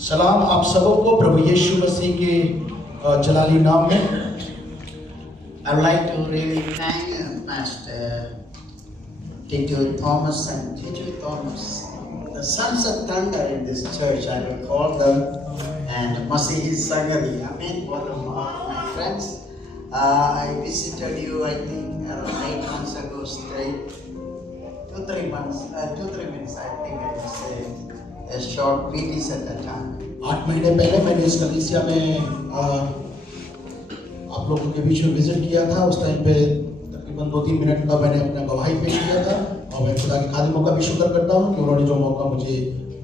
सलाम आप सबों को प्रभु यीशु मसीह के जलाली नाम में। I would like to really thank Pastor Tito Thomas and Tito Thomas, the sons of thunder in this church, I will call them, and Masihi Sagari. Amen. One of my friends. I visited you, I think, around 8 months ago, straight. 2-3 months, 2-3 minutes, I think I just say. A short meeting at that time. 8 महीने पहले मैंने इस कलीसिया में आप लोगों के बीच में विजिट किया था। उस टाइम पे तकरीबन 2-3 मिनट का मैंने अपना गवाही पेश किया था और मैं खुदा के खादिमों का भी शुक्र करता हूँ कि उन्होंने जो मौका मुझे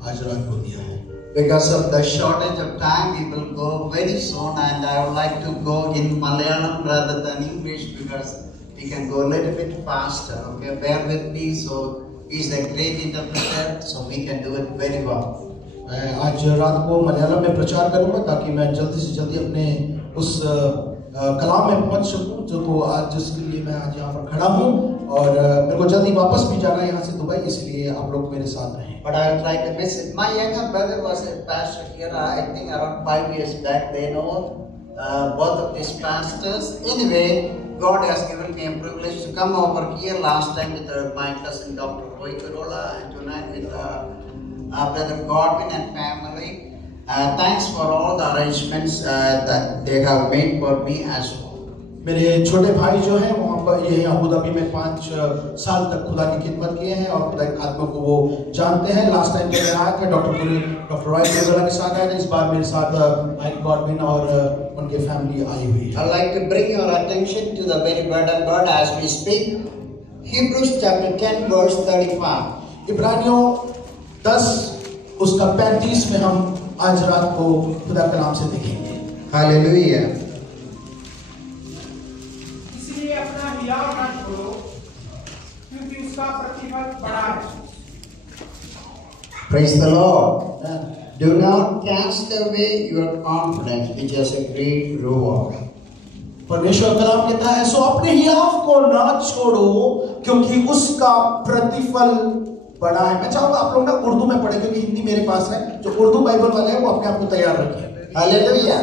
आज रात को दिया है। Because of the shortage of time, we will go very soon, and I would like to go in Malayalam rather than English because we can go a little bit faster. Okay, bear with me. So. He's a great interpreter, so we can do it very well. मैं आज रात को मलयालम में प्रचार करूंगा ताकि मैं जल्दी से जल्दी अपने उस कलाम में पहुंच सकूं जो तो आज जिसके लिए मैं आज यहाँ पर खड़ा हूँ और मेरे को जल्दी वापस भी जाना है यहाँ से दुबई, इसलिए आप लोग मेरे साथ रहें। But I will try to miss it. My younger brother was a pastor here, I think around 5 years back. They know both of these pastors. Anyway, God has given me a privilege to come over here last time with my cousin Dr. Roy Kurola and tonight with Brother Godwin and family. Thanks for all the arrangements that they have made for me as well. मेरे छोटे भाई जो हैं वहाँ पर ये Abu Dhabi में 5 साल तक खुदा की खिदमत किए हैं और खुदा के खादिमों को वो जानते हैं। लास्ट टाइम जब मैं आया था डॉक्टर रॉय कुरोला के साथ आया था, इस बार मेरे साथ माइक गॉडविन और उनके फैमिली आई हुई है। I'd like to bring your attention to the very word of God as we speak. Hebrews chapter 10 verse 35. इब्रानियों 10 उसका 35 में हम आज रात को खुदा कलाम से देखेंगे। Hallelujah. इसलिए अपना हियाव न छोड़ो क्योंकि उसका प्रतिफल बड़ा है। Praise the Lord. Do not cast away your confidence, which has a great reward. परमेश्वर कलाम कहता है सो अपने हियाव को ना छोड़ो क्योंकि उसका प्रतिफल बड़ा है। मैं चाहूंगा आप लोग ना उर्दू में पढ़े क्योंकि हिंदी मेरे पास है। जो उर्दू बाइबल वाले हैं वो अपने आप को तैयार रखिए। हालेलुया।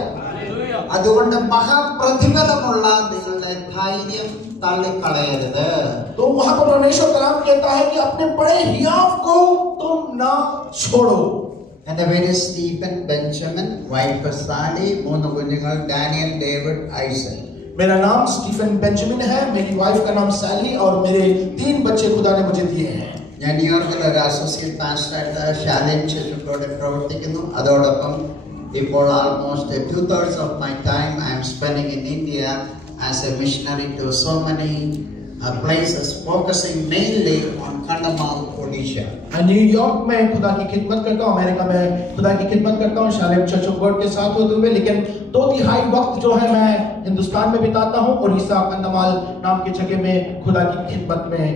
അതുകൊണ്ട് മഹാപ്രതിഫലമുള്ള നിങ്ങളുടെ ധൈര്യം തള്ളിക്കളയരുത്। तो वहां पर परमेश्वर कलाम कहता है कि अपने बड़े हियाव को तुम ना छोड़ो। എന്റെ പേര് സ്റ്റീഫൻ ബെഞ്ചമിൻ, വൈഫ് സാലി, 3 കുഞ്ഞുങ്ങൾ ഡാനിയൽ, ഡേവിഡ്, ഐസക്। मेरा नाम स्टीफन बेंजामिन है, मेरी वाइफ का नाम सैली और मेरे 3 बच्चे खुदा ने मुझे दिए हैं। ഞാൻ ന്യൂയോർക്കിൽ ഒരു അസോസിയേറ്റ് പാസ്റ്ററായിട്ട് ശാലേം ചർച്ചിലൂടെ പ്രവർത്തിക്കുന്നു. അതോടൊപ്പം ഇപ്പോൾ almost 2/3 of my time I am spending in India as a missionary to so many places, focusing mainly on Kandamal, Odisha. New York में खुदा की खिदमत करता हूँ, अमेरिका में खुदा की खिदमत करता हूँ शालेम चर्च ऑफ गॉड के साथ होते हुए, लेकिन 2/3 वक्त जो है मैं हिंदुस्तान में बिताता हूँ। उड़ीसा कंधमाल नाम की जगह में खुदा की खिदमत में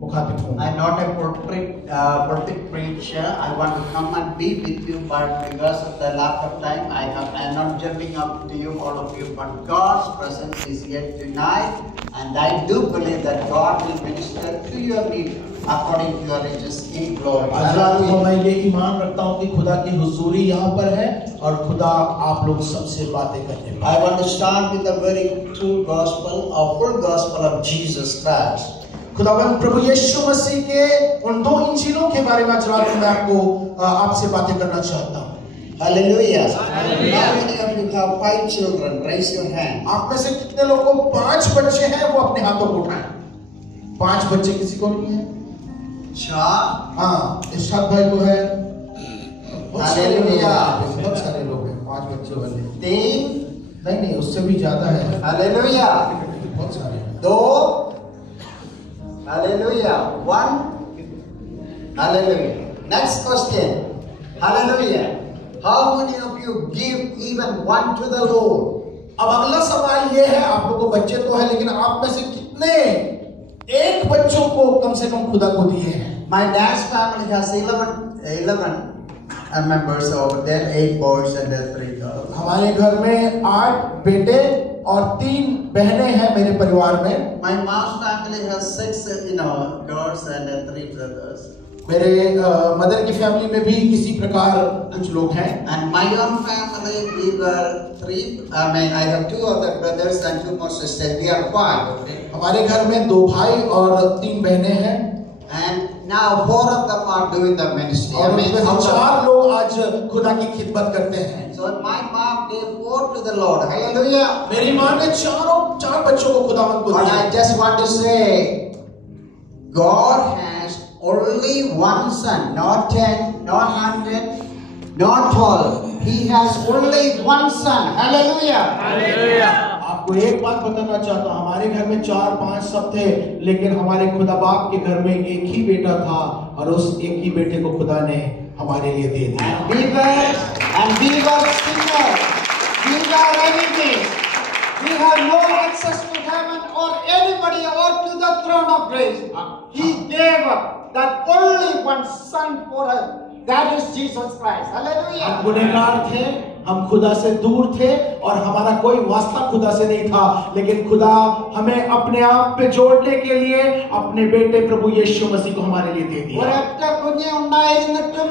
मुखातिब हूँ। I am not a perfect preacher. I want to come and be with you, but because of the lack of time, I am not jumping up to you, all of you. But God's presence is here tonight, and I do believe that God will minister to your need according to your riches in glory. आज रात को मैं ये ईमान रखता हूँ कि खुदा की हुजूरी यहाँ पर है और खुदा आप लोग सबसे बातें करने। I want to start with the very true gospel, or full gospel of Jesus Christ. खुदावंद प्रभु यीशु मसीह के उन 2 इंजीलों के बारे में आज रात में आपको आपसे बातें करना चाहता हूँ। Hallelujah. How many of you have 5 children? Raise your hand. आप में से कितने लोगों को 5 बच्चे हैं? वो अपने हाथों को उठाएं। 5 बच्चे किसी को नहीं है? 4. हाँ, इरशाद भाई को है। हालेलुया। बहुत सारे लोग हैं 5 बच्चे वाले। 3. नहीं, उससे भी ज्यादा है। हालेलुया। बहुत सारे। 2. Hallelujah. 1. Hallelujah. Next question. Hallelujah. How many of you give even 1 to the Lord? अब अगला सवाल ये है, आप लोगों को बच्चे तो है लेकिन आप में से कितने एक बच्चों को कम से कम खुदा को दिए हैं? My dad's family has 11 members over there, 8 boys and 3 girls. हमारे घर में 8 बेटे और 3 बहनें हैं मेरे परिवार में। My mom's family has 6 girls and 3 brothers. मेरे मदर की फैमिली में भी इसी प्रकार कुछ लोग हैं। And my own family, we were I have 2 other brothers and 2 more sisters. We are 5. Okay? हमारे घर में 2 भाई और 3 बहनें हैं। And now 4 of them are doing the ministry. और उसमें से 4 लोग आज खुदा की खिदमत करते हैं। So my mom gave 4 to the Lord. Hallelujah. मेरी माँ ने 4 बच्चों को खुदावंद को But दिया। I just want to say, God has only one son, not 10, not 100, not 12. He has only one son. Hallelujah. Hallelujah. आपको एक बात बताना चाहता हूँ, हमारे घर में 4-5 सब थे, लेकिन हमारे खुदा बाप के घर में एक ही बेटा था और उस एक ही बेटे को खुदा ने हमारे लिए दे दिया। And we were sinners. We were enemies. We have no access to heaven or anybody or to the throne of grace. He gave up that only one son for us. That is Jesus Christ. Hallelujah. हम गुनहगार थे, हम खुदा से दूर थे और हमारा कोई वास्ता खुदा से नहीं था, लेकिन खुदा हमें अपने आप पे जोड़ने के लिए अपने बेटे प्रभु यीशु मसीह को हमारे लिए दे दिया। ഒരൊറ്റ കുഞ്ഞ് ഉണ്ടായിരുന്നിട്ടും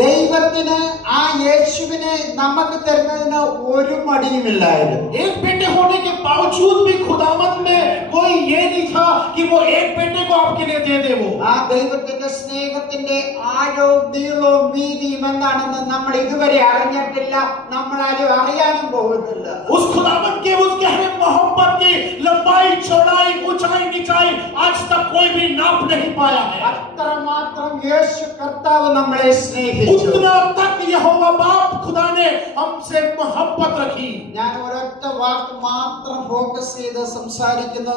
ദൈവത്തിന് ആ യേശുവിനെ നമുക്ക് തരുന്നതിന് ഒരു മടിയുമില്ലായിരുന്നു। एक बेटे होने के बावजूद भी खुदावंद में कोई ये नहीं था कि वो एक बेटे को आपके लिए दे दे। वो ആ ദൈവത്തിന്റെ സ്നേഹത്തിന്റെ ആഴവും നീളവും വീതിയും എന്താണെന്ന് നമ്മൾ ഇതുവരെ അറിഞ്ഞിട്ടില്ല, നമ്മളാരും അറിയാനും പോകുന്നില്ല। उस खुदावंद के उस गहरे मोहब्बत की लंबाई, चौड़ाई, ऊंचाई, निचाई आज तक कोई भी नाप नहीं पाया है। അത്രമാത്രം യേശു കർത്താവ് നമ്മളെ സ്നേഹിച്ചു। उतना तक यहोवा बाप खुदा ने हमसे मोहब्बत रखी। ഞാൻ ഒരൊറ്റ വാക്ക് മാത്രം ഫോക്കസ് ചെയ്ത് സംസാരിക്കുന്ന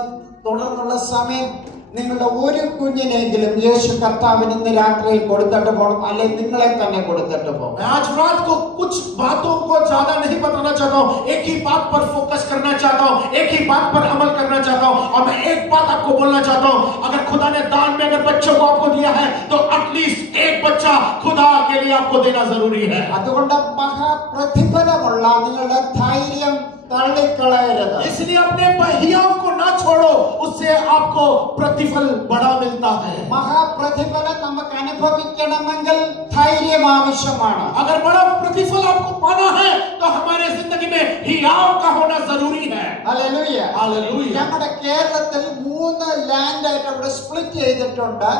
തുടർന്നുള്ള സമയം നിങ്ങളുടെ ഒരു കുഞ്ഞിനെങ്കിലും യേശു കർത്താവിന് ഇന്ന് രാത്രിയിൽ കൊടുത്തിട്ട് പോകണം, അല്ലെങ്കിൽ നിങ്ങളെ തന്നെ കൊടുത്തിട്ട് പോകണം। आज रात को कुछ बातों को ज्यादा नहीं बताना चाहता हूँ, एक ही बात पर फोकस करना चाहता हूँ, एक ही बात पर अमल करना चाहता हूँ। और मैं एक बात आपको बोलना चाहता हूँ, अगर खुदा ने दान में अगर बच्चों को आपको दिया है तो एटलीस्ट एक बच्चा खुदा के लिए आपको देना जरूरी है। അതുകൊണ്ട് മഹാപ്രതിഫലമുള്ള നിങ്ങളുടെ ധൈര്യം തള്ളിക്കളയരുത്। इसलिए अपने पहियों को ना छोड़ो, उससे आपको प्रतिफल बड़ा मिलता है। മഹാപ്രതിഫലം നമുക്ക് അനുഭവിക്കണമെങ്കിൽ ധൈര്യം ആവശ്യമാണ്। अगर बड़ा प्रतिफल आपको पाना है तो हमारे जिंदगी में हियाव का होना जरूरी है। ഹല്ലേലൂയ. हालेलुया। നമ്മുടെ കേരളത്തിൽ 3 ലാൻഡ് ആയിട്ട് അവിടെ സ്പ്ലിറ്റ് ചെയ്തിട്ടുണ്ട്.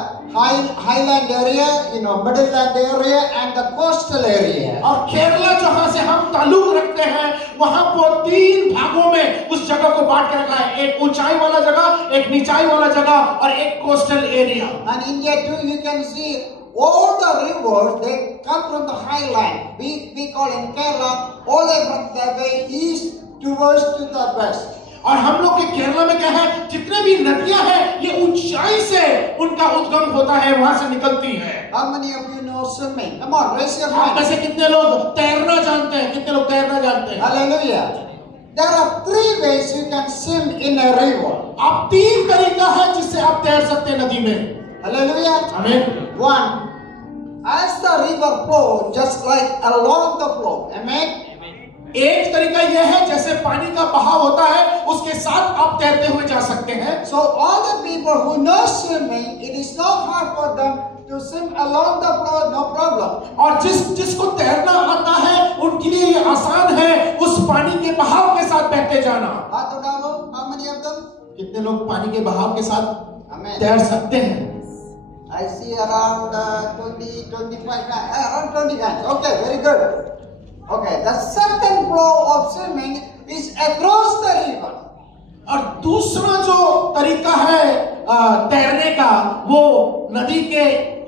Highland area, midland area and the coastal area. और केरला जहां से हम ताल्लुक रखते हैं वहां पर 3 भागों में उस जगह को बांट के रखा है, एक ऊंचाई वाला जगह, एक निचाई वाला जगह और एक coastal area. And India too, you can see all the rivers, they come from the highland. We call in Kerala all the way from the way east towards to the west. और हम लोग के केरला में क्या है, जितने भी नदियां हैं ये ऊंचाई से उनका उद्गम होता है, वहां से निकलती है। How many of you know swimming? Come on, raise your hand. ऐसे कितने लोग तैरना जानते हैं, कितने लोग तैरना जानते हैं? Hallelujah. There are 3 ways you can swim in a river. अब 3 तरीका है जिससे आप तैर सकते हैं नदी में। Hallelujah. आमीन। 1, as the river flows, just like along the flow. Amen. एक तरीका यह है जैसे पानी का बहाव होता है उसके साथ आप तैरते हुए जा सकते हैं। So all the people who know swimming, it is not hard for them to swim along the flow, no problem. और जिसको तैरना आता है उनके लिए ये आसान है उस पानी के बहाव के साथ बहते जाना। How many of them? कितने लोग पानी के बहाव के साथ Amen. तैर सकते हैं? I see around 20-25 hands. Around 20 hands. Okay, very good. Okay, the second flow of swimming is across the river. और दूसरा जो तरीका है तैरने का वो नदी के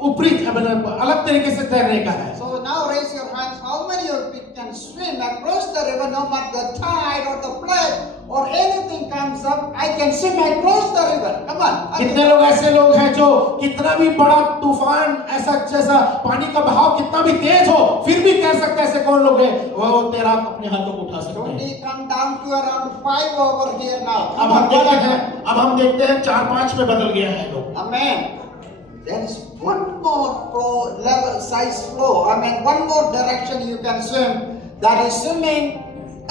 ऊपरी अलग तरीके से तैरने का है। So now raise your hands. How many of you can swim across the river? No matter the tide or the flood or anything comes up, I can swim across the river. Come on. कितने लोग ऐसे लोग हैं जो कितना भी बड़ा तूफान ऐसा जैसा पानी का बहाव कितना भी तेज हो फिर भी तैर सकते हैं? ऐसे कौन लोग हैं वो तैराक अपने हाथों को उठा सकते हैं? 20 come down to around 5 over here now. अब हम देखते हैं 4-5 में बदल गया है लोग। Amen. There is one more flow, level size flow. One more direction you can swim. That is swimming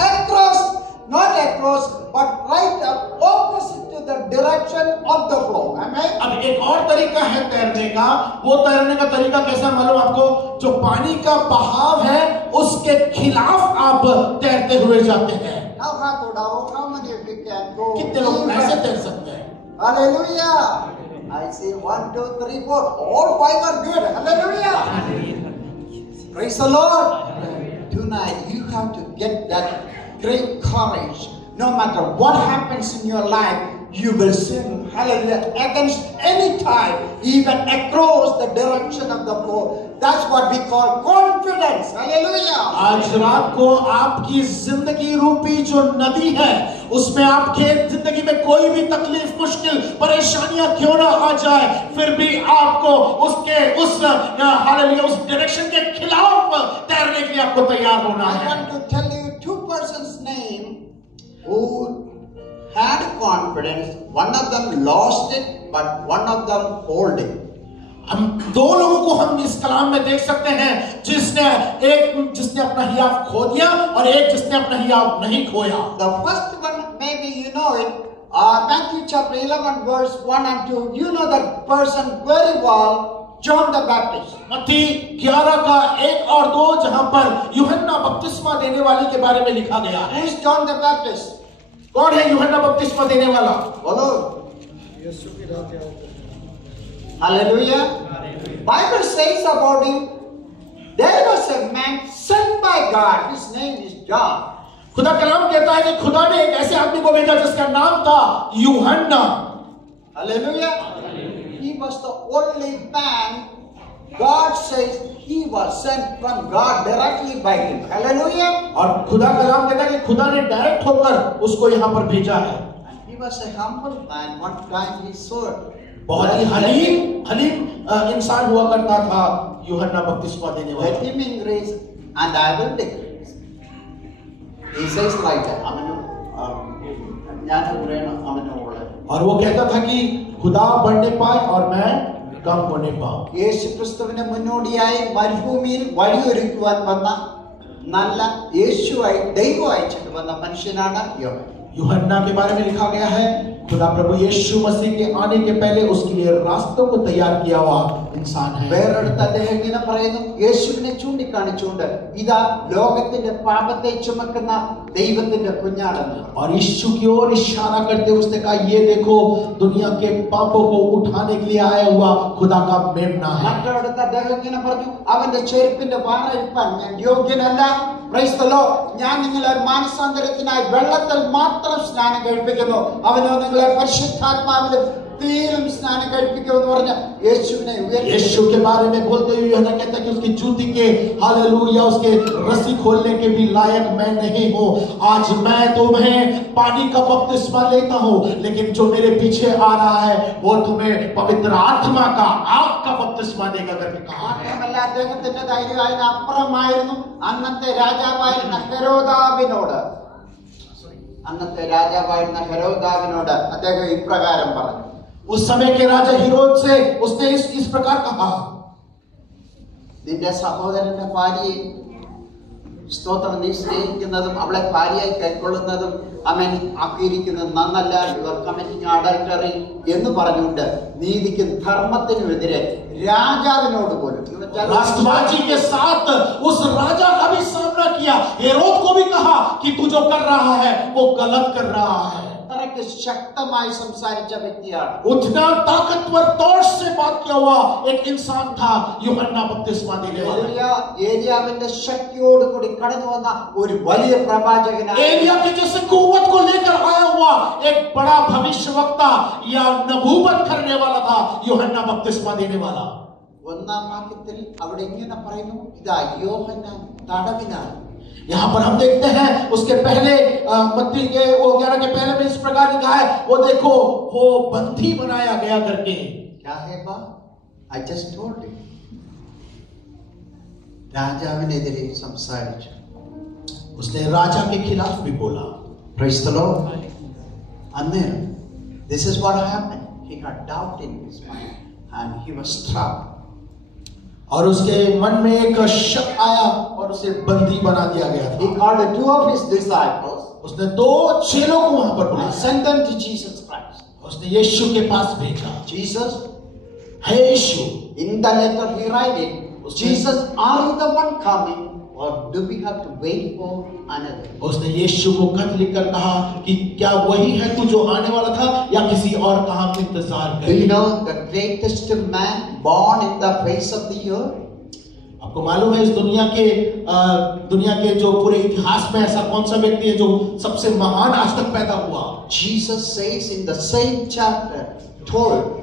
across, not across, but right opposite to the direction of the flow. Amen. अब एक और तरीका है तैरने का। वो तैरने का तरीका कैसा मालूम आपको? जो पानी का बहाव है उसके खिलाफ आप तैरते हुए जाते हैं। How many of you can go? कितने लोग ऐसे तैर सकते हैं? Hallelujah. I say 1, 2, 3, 4. All 5 are good. Hallelujah. Praise the Lord. Tonight you have to get that great courage. No matter what happens in your life, you will sing hallelujah against any tide, even across the direction of the flow. That's what we call confidence. Hallelujah. आज रात को आपकी जिंदगी रूपी जो नदी है उसमें आपके जिंदगी में कोई भी तकलीफ, मुश्किल, परेशानियां क्यों ना आ जाए, फिर भी आपको उसके उस हालेलुया उस डायरेक्शन के खिलाफ तैरने के लिए आपको तैयार होना I है। want to tell you 2 persons' name who had confidence. One of them lost it, but one of them hold it. हम दो लोगों को हम इस कलाम में देख सकते हैं, जिसने अपना हियाव खो दिया और एक जिसने अपना हियाव नहीं खोया। The first one, maybe you know it, Matthew chapter 11 verse 1 and 2. You know that person very well, John the Baptist. मत्ती 11 का 1 और 2 जहां पर यूहन्ना बपतिस्मा देने वाले के बारे में लिखा गया Who है। is John the Baptist? कौन है यूहन्ना बपतिस्मा देने वाला? बोलो। Hallelujah. Bible says about him, there was a man sent by God. His name is John. खुदा कलाम कहता है कि खुदा ने एक ऐसे आदमी को भेजा जिसका नाम था यूहन्ना। Hallelujah. He was the only man. God says he was sent from God directly by him. Hallelujah. और खुदा कलाम कहता है कि खुदा ने डायरेक्ट होकर उसको यहाँ पर भेजा है। And he was a humble man. One time he saw बहुत ही हलीम इंसान हुआ करता था यूहन्ना बपतिस्मा देने वाला। let him increase and I will decrease. He says like that. और वो कहता था कि खुदा बढ़ने पाए और मैं कम होने पाऊं। യേശു ക്രിസ്തുവിനെ മുന്നോടിയായി മരുഭൂമിയിൽ വഴിയൊരുക്കുവാൻ വന്ന നല്ല യേശുവായി ദൈവം അയച്ചിട്ട് വന്ന മനുഷ്യനാണ് യോഹന്നാൻ। यूहन्ना के बारे में लिखा गया है खुदा प्रभु यीशु मसीह के आने के पहले उसके लिए रास्तों को तैयार किया हुआ इंसान है। വേറെടുത്ത് അദ്ദേഹം ഇങ്ങനെ പറയുന്നു, യേശുവിനെ ചൂണ്ടിക്കാണിച്ചുകൊണ്ട് ഇതാ ലോകത്തിന്റെ പാപത്തെ ചുമക്കുന്ന ദൈവത്തിന്റെ കുഞ്ഞാണെന്ന്। और यीशु की ओर इशारा करते उसने कहा ये देखो दुनिया के पापों को उठाने के लिए आया हुआ खुदा का मेमना है। മറ്റൊരിടത്ത് അദ്ദേഹം ഇങ്ങനെ പറഞ്ഞു, അവന്റെ ചെരുപ്പിന്റെ വാറഴിപ്പാൻ ഞാൻ യോഗ്യനല്ല. Praise the lord. ഞാൻ നിങ്ങളെ മാനസാന്തരത്തിനായി വെള്ളത്തിൽ മാത്രം സ്നാനം കഴിപ്പിക്കുന്നു, അവനോ നിങ്ങളെ പരിശുദ്ധാത്മാവിലും തീരും സ്നാനം കഴിപ്പിക്കുമെന്ന് പറഞ്ഞ യേശുവിനെ यीशु के बारे में बोलते हुए यूहन्ना कहता है कि उसकी जूती के हालेलुया उसके रस्सी खोलने के भी लायक मैं नहीं हूँ। आज मैं तुम्हें पानी का बपतिस्मा लेता हूँ, लेकिन जो मेरे पीछे आ रहा है वो तुम्हें पवित्र आत्मा का आग का बपतिस्मा देगा करके कहा है। അദ്ദേഹത്തിന്റെ ധൈര്യം അതിനപ്പുറമായിരുന്നു അന്നത്തെ രാജാവായിരുന്ന ഹെരോദാവിനോട് അദ്ദേഹം ഇപ്രകാരം പറഞ്ഞു। उस समय के राजा हेरोद से उसने इस प्रकार कहा, നിന്റെ സഹോദരന്റെ ഭാര്യയെ സ്തോത്രം നീ സ്നേഹിക്കുന്നതും അവളെ ഭാര്യയായി കൈക്കൊള്ളുന്നതും അവൻ ആക്കിയിരിക്കുന്നത് നന്നല്ല. യു ആർ കമ്മിറ്റിംഗ് അഡൾട്ടറി എന്ന് പറഞ്ഞുകൊണ്ട് നീതിക്കും ധർമ്മത്തിനുമെതിരെ രാജാവിനോട് പോലും राष्ट्रवादी के साथ उस राजा का भी सामना किया। हेरोद को भी कहा कि तू जो कर रहा है वो गलत कर रहा है। അത്രയ്ക്ക് ശക്തമായി സംസാരിച്ച വ്യക്തിയാണ്। उतना ताकतवर तौर से बात किया हुआ एक इंसान था यूहन्ना बपतिस्मा देने वाला। ഏലിയാവിന്റെ ശക്തിയോട് കൂടി കടന്നു വന്ന ഒരു വലിയ പ്രവാചകനാണ്। एलिया के जैसे कुव्वत को लेकर आया हुआ एक बड़ा भविष्यवक्ता या नबूवत करने वाला था यूहन्ना बपतिस्मा देने वाला। ഒന്നാം വാക്യത്തിൽ അവിടെ ഇങ്ങനെ പറയുന്നു, ഇതാ യോഹന്നാൻ തടവിനാണ്। यहाँ पर हम देखते हैं उसके पहले मत्ती के 11 के पहले में इस प्रकार लिखा है, वो देखो वो बंदी बनाया गया करके। क्या है बात? I just told you. രാജാവിനെതിരെ സംസാരിച്ചു। उसने राजा के खिलाफ भी बोला। Praise the Lord. അന്നേരം this is what happened. He had doubt in his mind and he was trapped. और उसके मन में एक शक आया और उसे बंदी बना दिया गया था। He called 2 of his disciples उसने 2 चेलों को वहां पर and बुलाया, sent them to Jesus Christ. उसने यीशु के पास भेजा। Jesus, hey Yeshu, in the letter he write it, Jesus, are you the one coming, or do we have to wait for another? उसने यीशु को खत लिखकर कहा कि क्या वही है तू जो आने वाला था या किसी और का हम इंतजार Do you करें? know the greatest man born in the face of the earth? आपको मालूम है इस दुनिया के जो पूरे इतिहास में ऐसा कौन सा व्यक्ति है जो सबसे महान आज तक पैदा हुआ? Jesus says in the same chapter 12,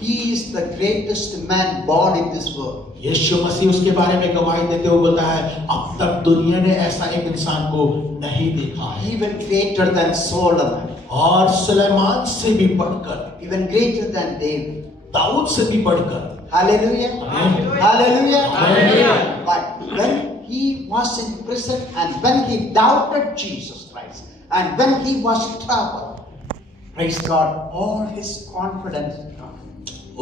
he is the greatest man born in this world. यीशु मसीह उसके बारे में गवाही देते हुए बोलता है अब तक दुनिया ने ऐसा एक इंसान को नहीं देखा है, Even greater than Solomon, और सुलेमान से भी बढ़कर, even greater than David. Dawood से भी बढ़कर। Hallelujah. Amen. Hallelujah. Hallelujah. But when he was in prison and when he doubted Jesus Christ and when he was troubled, praise God, all his confidence gone.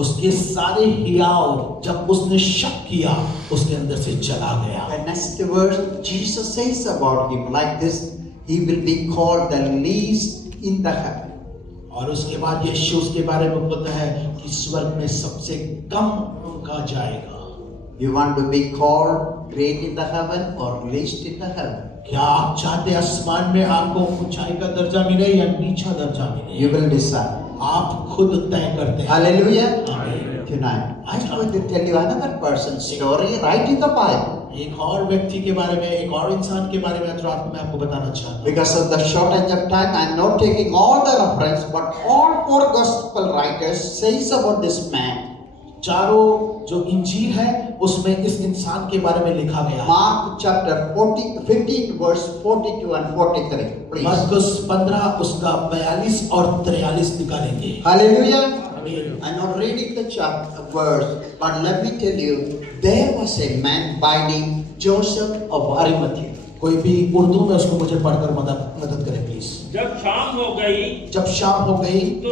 उसके सारे हियाव जब उसने शक किया उसके अंदर से चला गया। The next verse Jesus says about him like this, he will be called the least in the heaven. और उसके बाद यीशु उसके बारे में बोलता है कि स्वर्ग में सबसे कम उनका जाएगा। You want to be called great in the heaven or least in the heaven? क्या आप चाहते हैं आसमान में आपको ऊंचाई का दर्जा मिले या नीचा दर्जा मिले? You will decide. आप खुद तय करते हैं। Hallelujah. आमीन। Tonight, I'm going to tell you another person's story right in the Bible. एक और व्यक्ति के बारे में, एक और इंसान के बारे में रात में आपको बताना चाहता हूँ। Because of the shortage of time, I'm not taking all the reference, but all 4 gospel writers says about this man. चारों जो इंजील है उसमें इस इंसान के बारे में लिखा गया है। Mark chapter 15 verse 42 and 43. Please. मरकुस 15 उसका 42 और 43 निकालेंगे। Hallelujah. आमीन। I'm not reading the chapter verse, but let me tell you, there was a man by name Joseph of Arimathea. कोई भी उर्दू में उसको मुझे पढ़कर मदद करें प्लीज। जब शाम हो गई जब शाम हो गई तो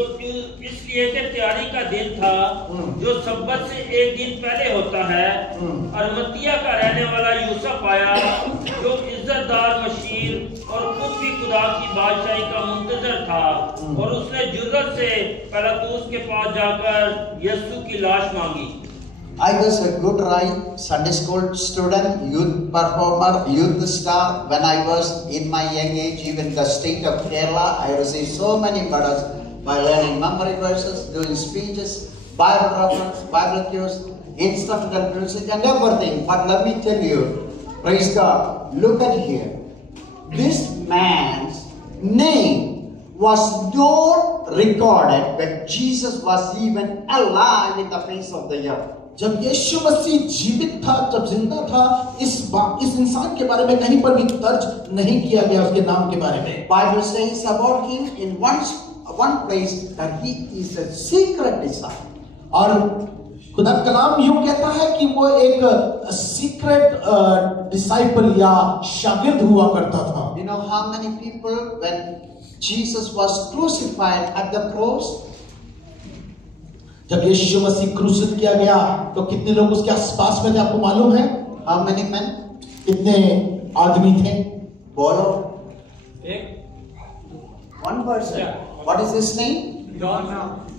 इसलिए कि तैयारी का दिन था जो सब्बत से एक दिन पहले होता है। अरमतिया का रहने वाला यूसुफ आया जो इज्जतदार मशीर और खुद भी खुदा की बादशाही का मुंतजर था, और उसने जुर्रत से पिलातुस के पास जाकर यीशु की लाश मांगी। I was a good Sunday school student, youth performer, youth star. When I was in my young age, even the state of Kerala, I received so many medals by learning memory verses, doing speeches, Bible reference, Bible cues, instrumental music and everything. But let me tell you, praise God, look at here. This man's name was not recorded when Jesus was even alive in the face of the earth. जब यीशु मसीह जीवित था, जब जिंदा था, इस इंसान के बारे में कहीं पर भी दर्ज नहीं किया गया उसके नाम के बारे में। Bible says about him in one place that he is a secret disciple. और खुदा का कलाम यूं कहता है कि वो एक सीक्रेट डिसाइपल या शागिर्द हुआ करता था। You know how many people when Jesus was crucified at the cross? जब यीशु मसीह क्रूसित किया गया तो कितने लोग उसके आसपास में थे आपको मालूम है? How many men? कितने आदमी थे? बोलो। एक One person. What is his name? John.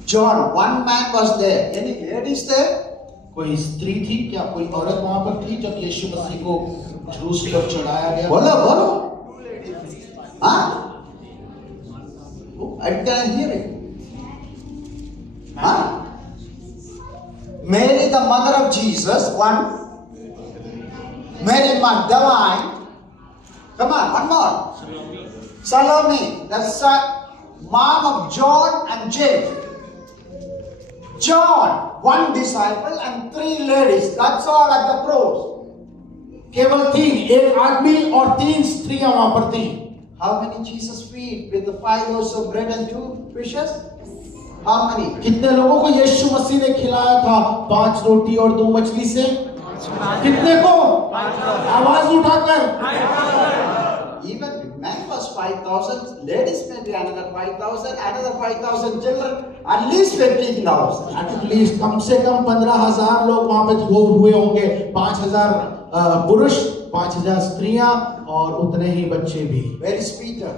John. One man was there. Any ladies there? कोई स्त्री थी क्या? कोई औरत वहां पर थी जब यीशु मसीह को क्रूस पर चढ़ाया गया? बोलो बोलो। हाँ? I can't hear it. Huh? Mary, the mother of Jesus, one. Mary Magdalene. Come on, one more. Salome, the mom of John and James. John, one disciple and 3 ladies. That's all at the cross. केवल 3, एक आदमी और 3 स्त्रियां वहां पर थी। How many Jesus feed with the 5 loaves of bread and 2 fishes? How many? कितने लोगों को यीशु मसीह ने खिलाया था 5 रोटी और 2 मछली से? कितने को? आवाज उठाकर। Even men was 5,000, ladies maybe another 5,000, another 5,000 children, at least 15,000. At least कम से कम 15,000 लोग वहां पे हुए होंगे। 5,000 पुरुष 5000 स्त्रियां और उतने ही बच्चे भी। Where is Peter?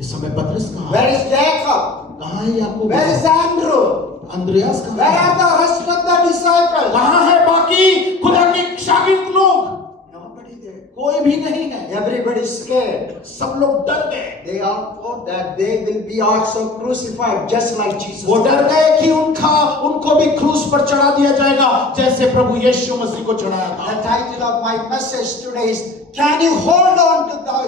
इस समय पतरस कहाँ Where है? is Jacob? कहाँ है याकूब? Where is Andrew? अंद्रयास Where कहाँ are है? the rest of the disciples? कहाँ है बाकी खुदा के शागिर्द लोग? Nobody there. कोई भी नहीं है। Everybody is scared. सब लोग डर गए। They all thought that they will be also crucified just like Jesus. वो डर गए कि उनको भी क्रूस पर चढ़ा दिया जाएगा जैसे प्रभु यीशु मसीह को चढ़ाया था। The title of my message today is, Can you hold on to the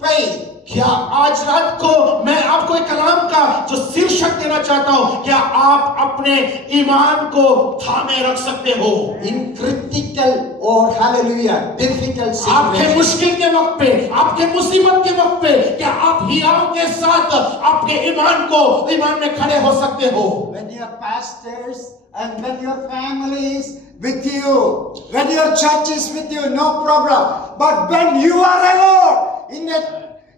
faith? क्या आज रात को मैं आपको एक कलाम का जो शीर्षक देना चाहता हूं, क्या आप अपने ईमान को थामे रख सकते हो? In critical or hallelujah, difficult आपके situations. मुश्किल के वक्त पे, आपके मुसीबत के वक्त पे, क्या आप हियाव के साथ आपके ईमान में खड़े हो सकते हो? When your pastors and when your family is with you, when your church is with you, no problem. But when you are alone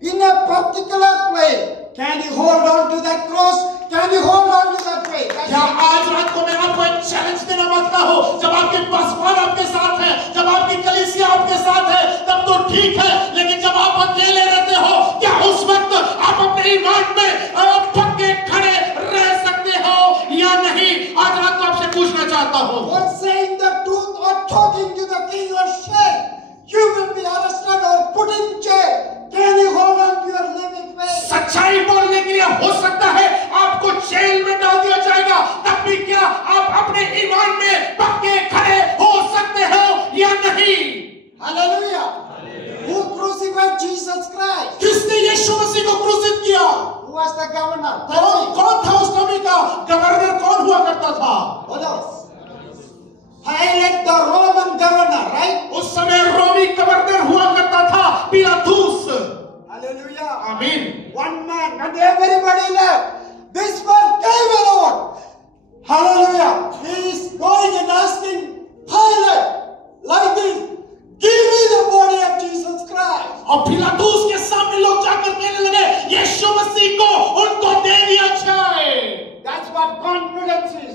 in a particular place, can you hold on to that cross? Can you hold on to that faith? क्या आज रात को मैं आपको एक challenge देना चाहता हूं, जब आपके पासवान आपके साथ है, जब आपकी कलीसिया आपके साथ है, तब तो ठीक है, लेकिन जब आप अकेले रहते हो, क्या उस वक्त आप अपने ईमान में पक्के खड़े रह सकते हो या नहीं? आज रात को आपसे पूछना चाहता हूं। Or saying the truth or talking to the king or shame, you will be arrested or put in jail. Can you hold on to your living faith? सच्चाई बोलने के लिए हो सकता है आपको जेल में डाल दिया जाएगा, तब भी क्या आप अपने ईमान में पक्के खड़े हो सकते हो या नहीं? Hallelujah. Who crucified Jesus Christ? किसने यीशु मसीह को क्रूसित किया? Who was the governor? कौन था उस समय का गवर्नर? कौन हुआ करता था? What else? Pilate, the Roman governor, right? उस समय रोमी गवर्नर हुआ करता था पिलातुस। Hallelujah. आमीन। One man, and everybody left. This one came alone. Hallelujah. He is going and asking Pilate like this, give me the body of Jesus Christ. और पिलातुस के सामने लोग जाकर कहने लगे, यीशु मसीह को उनको दे दिया जाए। That's what confidence is.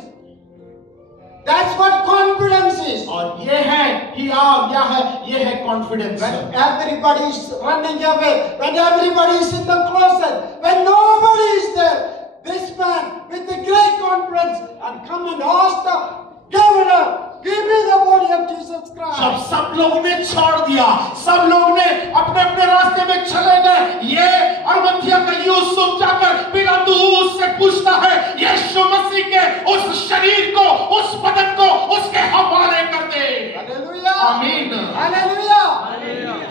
That's what confidence is. और ये है ये है confidence. When everybody is running away, when everybody is in the closet, when nobody is there, this man with the great confidence and come and ask the governor, give me the body of Jesus Christ. जब सब लोगों ने छोड़ दिया, सब लोग ने अपने अपने रास्ते में चले गए, ये अरमथिया का यूसुफ जाकर पिलातुस से पूछता है, यीशु मसीह के उस शरीर को, उस बदन को उसके हवाले कर दे। Hallelujah. आमीन। Hallelujah.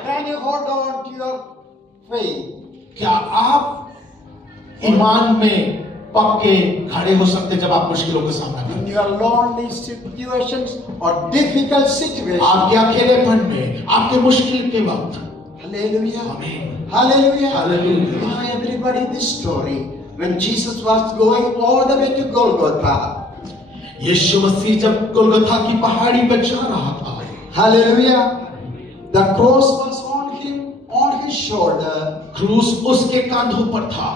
Can you hold on to your faith? क्या आप ईमान में पक्के खड़े हो सकते जब आप मुश्किलों का सामना In करते? your lonely situations or difficult situations. आपके अकेलेपन में, आपके मुश्किल के वक्त। Hallelujah. आमीन। Hallelujah. Hallelujah. You know everybody this story when Jesus was going all the way to Golgotha. यीशु मसीह जब गोलगोथा की पहाड़ी पर जा रहा था, Hallelujah. The cross was on him, on his shoulder. क्रूस उसके कांधों पर था।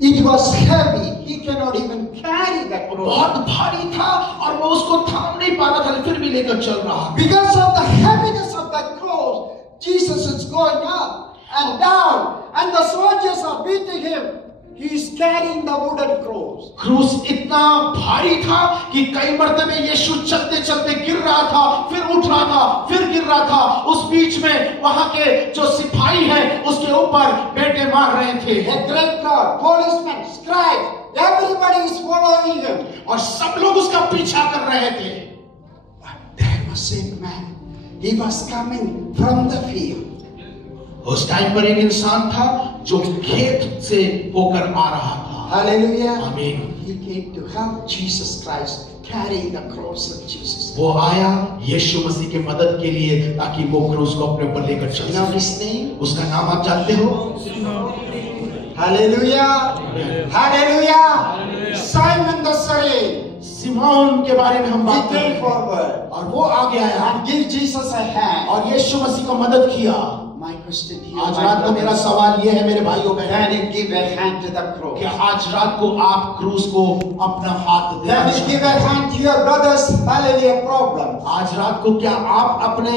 It was heavy. He cannot even carry the cross. बहुत भारी था और वो उसको थाम नहीं पा रहा था, फिर भी लेकर चल रहा। Because of the heaviness of the cross, Jesus is going up and down, and the soldiers are beating him. He is carrying the wooden cross. क्रूस इतना भारी था कि कई मर्तबे यीशु चलते चलते गिर रहा था, फिर उठ रहा था, फिर गिर रहा था। उस बीच में वहां के जो सिपाही हैं उसके ऊपर बेटे मार रहे थे। A great crowd, policemen, scribes, everybody is following him. और सब लोग उसका पीछा कर रहे थे। But there was a man. He was coming from the field. उस टाइम पर एक इंसान था जो खेत से होकर आ रहा था। Hallelujah. आमीन। He came to help Jesus Christ carrying the cross of Jesus. वो आया यीशु मसीह की मदद के लिए ताकि वो क्रूस को अपने ऊपर लेकर चल You know सके। his name? उसका नाम आप जानते हो? Hallelujah. Hallelujah. Simon the Cyrene. Simon के बारे में हम He बात came करें forward और वो आगे आया and give Jesus a hand. और यीशु मसीह को मदद किया। My question to you, आज my रात को मेरा brothers. सवाल ये है मेरे भाइयों बहनों, Can you give a hand to the cross? कि आज रात को आप क्रूस को अपना हाथ देना Can you चाहते give a हैं? hand to your brothers? Hallelujah, problem. आज रात को क्या आप अपने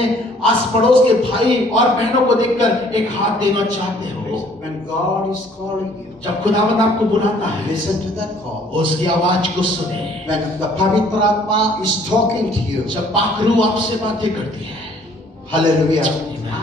आस पड़ोस के भाई और बहनों को देखकर एक हाथ देना चाहते हो? When God is calling you, जब खुदावंद आपको बुलाता है, listen to that call. उसकी आवाज को सुने। When the Pavitra Atma is talking to you, जब पाखरू आपसे बातें करती है, hallelujah,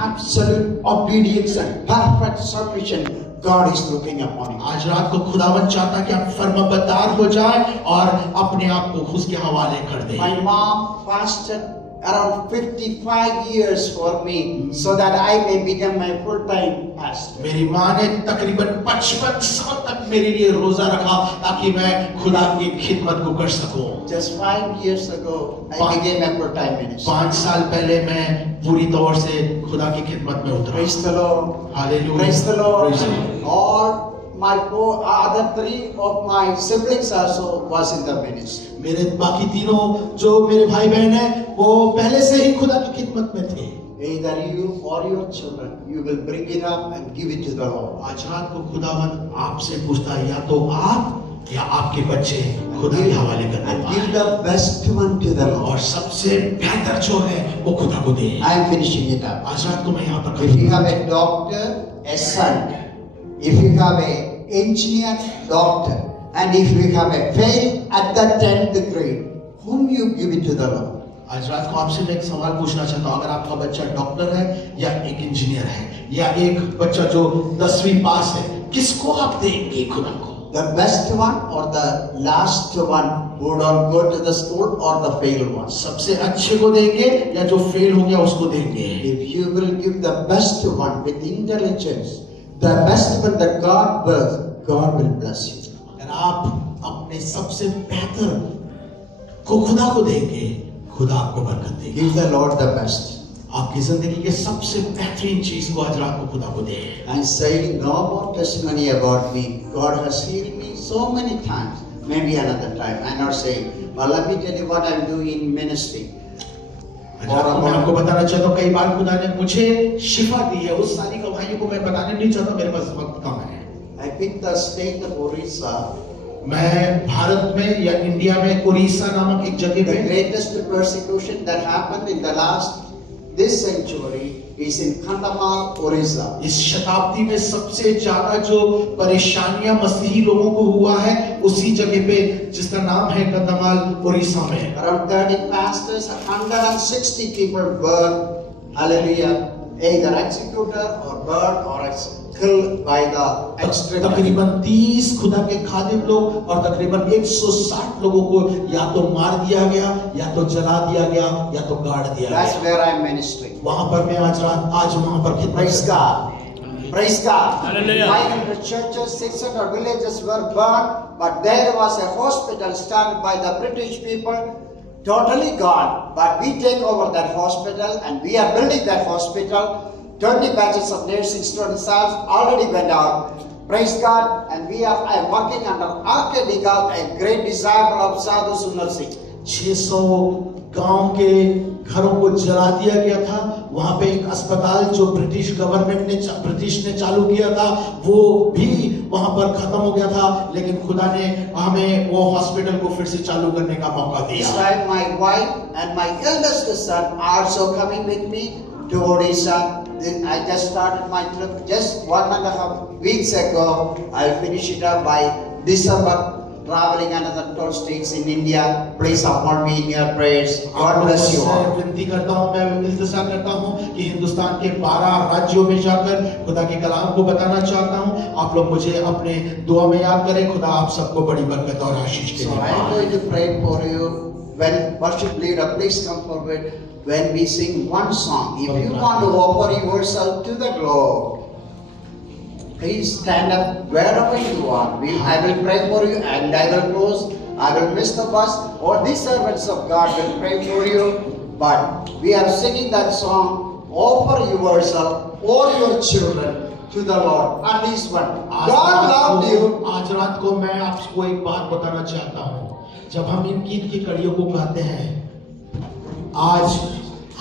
absolute obedience and perfect submission, God is looking upon you. आज रात को खुदावंद चाहता है कि आप फर्माबरदार हो जाए और अपने आप को उसके हवाले कर दें। My mom fasted around 55 years for me so that I may become my full-time pastor. मेरी माँ ने तकरीबन 55 साल तक मेरे लिए रोजा रखा ताकि मैं खुदा की खिदमत को कर सकूं। Just 5 years ago, I became a full-time minister. 5 साल पहले मैं पूरी तौर से खुदा की खिदमत में उतरा। Praise the Lord. Hallelujah. Praise the Lord. Praise the Lord। All my other 3 of my siblings also was in the ministry. मेरे बाकी तीनों जो मेरे भाई बहन हैं वो पहले से ही खुदा की खिदमत में थे। Either you or your children, you will bring it up and give it to the Lord. आज रात को खुदावंद आपसे पूछता है, या तो आप या आपके बच्चे खुदा के हवाले करने And पाए give the best one to the Lord. और सबसे बेहतर जो है वो खुदा को दे। I am finishing it up. आज रात को मैं यहाँ पर If you have a doctor, a son. If you have a engineer, doctor. And if you have a fail at the 10th grade, whom you give it to the Lord? आज रात को आपसे मैं एक सवाल पूछना चाहता हूँ, अगर आपका बच्चा डॉक्टर है या एक इंजीनियर है या एक बच्चा जो 10वीं पास है, किसको आप देंगे खुदा को? The best one or the last one who don't go to the school or the failed one? सबसे अच्छे को देंगे या जो फेल हो गया उसको देंगे? If you will give the best one with intelligence, the best one that God wills, God will bless you. अगर आप अपने सबसे बेहतर को खुदा को देंगे, खुदा आपको बरकत देगा। Give the Lord the best. आपकी जिंदगी के सबसे बेहतरीन चीज को आज रात को खुदा को दे। And saying no more testimony about me. God has healed me so many times. Maybe another time. I'm not saying. But let me tell you what I'm doing in ministry. आज रात को मैं आपको बताना चाहता हूँ, कई बार खुदा ने मुझे शिफा दी है, उस सारी गवाहियों को मैं बताने नहीं चाहता, मेरे पास वक्त कम है। I picked the state of Orissa. मैं भारत में या इंडिया में उड़ीसा नामक एक जगह The पे greatest persecution that happened in the last this century is in Kandhamal, Orissa. इस शताब्दी में सबसे ज्यादा जो परेशानियां मसीही लोगों को हुआ है उसी जगह पे जिसका नाम है कंधमाल उड़ीसा में। Around 30 pastors, 160 people burned. Hallelujah. Either executed or burned or killed by the extremists. तकरीबन 30 खुदा के खादिम लोग और तकरीबन 160 लोगों को या तो मार दिया गया या तो जला दिया गया या तो गाड़ दिया That's गया। where I'm ministering. वहां पर मैं आज वहां पर खिदमत Praise करता हूं। God. Praise God. Hallelujah. 500 churches, 600 villages were burned, but there was a hospital started by the British people, totally gone. But we take over that hospital and we are building that hospital. 20 batches of nursing students already went out. Praise God. And I am working under Archedigal, a great disciple of Sadhu Sundar Singh. 600 गांव के घरों को जला दिया गया था। वहां पे एक अस्पताल जो ब्रिटिश ने चालू किया था वो भी वहां पर खत्म हो गया था, लेकिन खुदा ने हमें वो हॉस्पिटल को फिर से चालू करने का मौका This दिया। time my wife and my eldest son are also coming with me to Odisha. I just started my trip just 1.5 weeks ago. I'll finish it up by December. Traveling another 12 states in India. Please uphold me in your prayers. God bless you all. विनती करता हूँ, मैं इल्तिजा करता हूँ कि हिंदुस्तान के 12 राज्यों में जाकर खुदा के कलाम को बताना चाहता हूँ। आप लोग मुझे अपने दुआ में याद करें। खुदा आप सबको बड़ी बरकत और आशीष दे। So I am going to pray for you. When worship leader, please come forward. When we sing one song, if you want to offer yourself to the Lord, please stand up wherever you are. I will pray for you and I will close. I will miss the bus. All these servants of God will pray for you. But we are singing that song, offer yourself or your children to the Lord. And this one, God loved you. आज रात को मैं आपको एक बात बताना चाहता हूँ। जब हम इन गीत की कड़ियों को गाते हैं, आज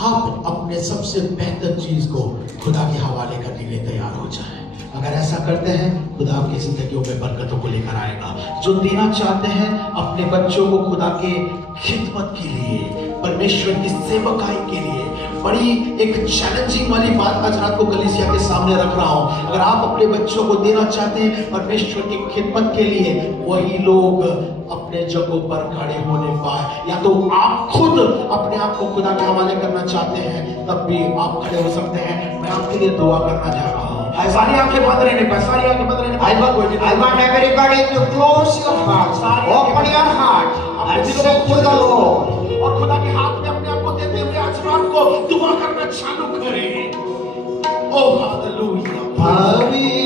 आप अपने सबसे बेहतर चीज को खुदा के हवाले करने के लिए तैयार हो जाएं। अगर ऐसा करते हैं, खुदा आपकी जिंदगियों में बरकतों को लेकर आएगा। जो देना चाहते हैं अपने बच्चों को खुदा के खिदमत के लिए, परमेश्वर की सेवकाई के लिए, बड़ी एक चैलेंजिंग वाली बात आज रात को कलीसिया के सामने रख रहा हूं। अगर आप अपने बच्चों को देना चाहते हैं परमेश्वर की खिदमत के लिए, वही लोग अपने जगहों पर खड़े होने पाए, या तो आप खुद अपने आप को खुदा के हवाले करना चाहते हैं, तब भी आप खड़े हो सकते हैं। मैं आपके लिए दुआ करना चाह रहा हूं। सारी आंखें बंद रहने पर, सारी आंखें बंद रहने पर। I want everybody to close your hearts, open your heart and say to the Lord. और खुदा के हाथ में अपने आप को देते हुए आज रात को दुआ करना चालू करें। Oh hallelujah.